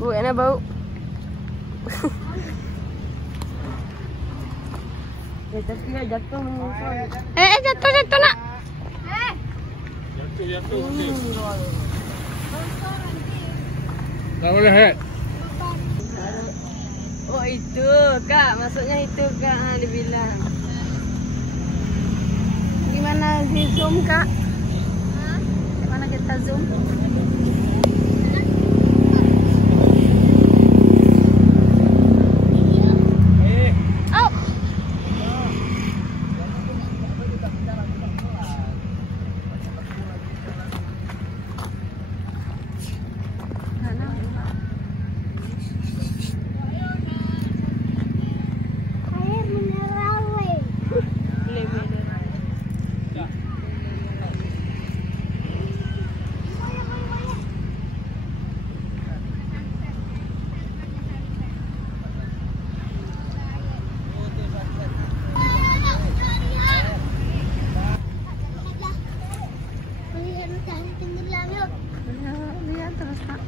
Oh, enak bau. Ya, tapi nggak jatuh menyusul. Jatuh nak. Jatuh. Tak boleh. Oh itu kak, maksudnya itu kak, dibilang. Gimana di zoom kak? Gimana kita zoom? Lihat terus kak.